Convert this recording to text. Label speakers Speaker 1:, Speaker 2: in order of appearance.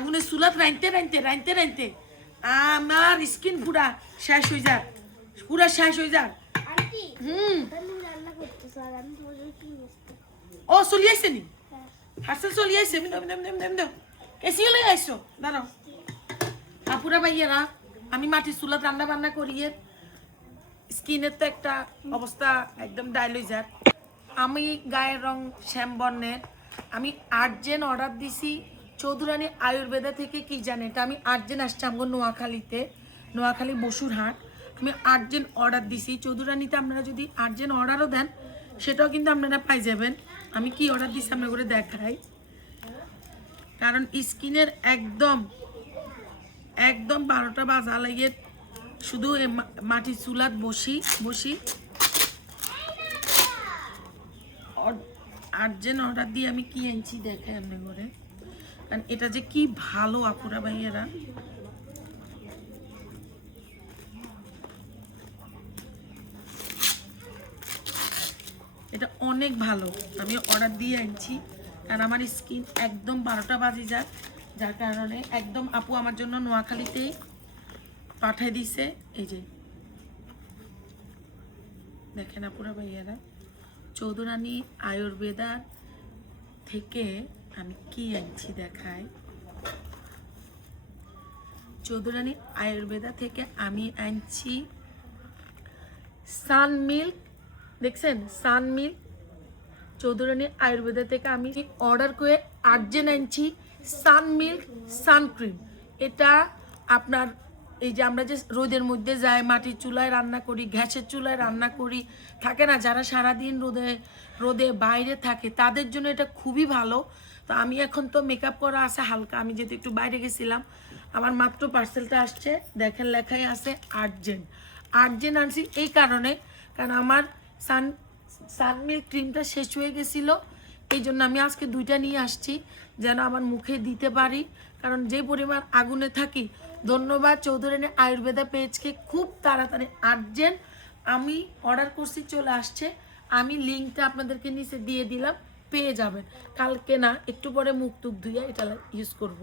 Speaker 1: আগুনে চুলাত রাইনতে রাইনতে রাইনতে রাইনতে আমার স্কিন পুরা শেষ হয়ে যাক পুরা শেষ হয়ে যাক হুম। ও চলি আইছে নি? হাসেল চলি মিনো এসি লই আইছো দাঁড়াও। আপুরা ভাইয়েরা আমি মাটির চুলাত রান্না বান্না করিয়ে স্কিনের তো একটা অবস্থা একদম ডাইল হয়ে যাক আমি গায়ের রং শ্যাম বর্ণের। আমি আর্জেন অর্ডার দিছি চৌধুরানী আয়ুর্বেদা থেকে কি জানে? এটা আমি আর্জেন আসছি আমগো নোয়াখালীতে, নোয়াখালী বসুরহাট। আমি আর্জেন অর্ডার দিছি। চৌধুরানীতে আপনারা যদি আর্জেন অর্ডারও দেন, সেটাও কিন্তু আপনারা পাই যাবেন। আমি কি অর্ডার দিছি আপনার করে দেখাই। কারণ স্কিনের একদম একদম বারোটা বাজা লাগে শুধু এ মা- মাটির চুলাত বসি বসি। আর্জেন্ট অর্ডার দিয়ে আমি কি আনছি দেখাই আপনার করে কারণ এটা যে কি ভালো আপুরা ভাইয়েরা। এটা অনেক ভালো। আমি অর্ডার দিয়ে আনছি। কারণ আমার স্কিন একদম বারোটা বাজে যায় যার কারণে একদম আপু আমার জন্য নোয়াখালীতেই পাঠিয়ে দিছে। এই যে। দেখেন আপুরা ভাইয়ারা। চৌধুরানী আয়ুর্বেদার থেকে আমি কি আনছি দেখাই? চৌধুরানী আয়ুর্বেদা থেকে আমি আনছি সান মিল্ক দেখছেন? সান মিল্ক চৌধুরানী আয়ুর্বেদা থেকে আমি অর্ডার করে আর্জেন্ট আনছি সান মিল্ক সানক্রিম এটা আপনার এই যে আমরা যে রোদের মধ্যে যাই, মাটির চুলায় রান্না করি, গ্যাসের চুলায় রান্না করি, থাকে না? যারা সারাদিন রোদে রোদে বাইরে থাকে, তাদের জন্য এটা খুবই ভালো। তো আমি এখন তো মেকআপ করা আছে হালকা। আমি যেহেতু একটু বাইরে গেছিলাম, আমার মাত্র পার্সেলটা আসছে। দেখেন, লেখাই আছে আর্জেন্ট আর্জেন্ট আনছি এই কারণে, কারণ আমার সান সানমিল্ক ক্রিমটা শেষ হয়ে গেছিল। এই জন্য আমি আজকে দুইটা নিয়ে আসছি, যেন আমার মুখে দিতে পারি। কারণ যে পরিমাণ আগুনে থাকি ধন্যবাদ চৌধুরানী আয়ুর্বেদা পেজকে খুব তাড়াতাড়ি আর্জেন্ট আমি অর্ডার করছি, চলে আসছে। আমি লিঙ্কটা আপনাদেরকে নিচে দিয়ে দিলাম, পেয়ে যাবেন। কালকে না, একটু পরে মুখ টুক ধুইয়া এটা ইউজ করব।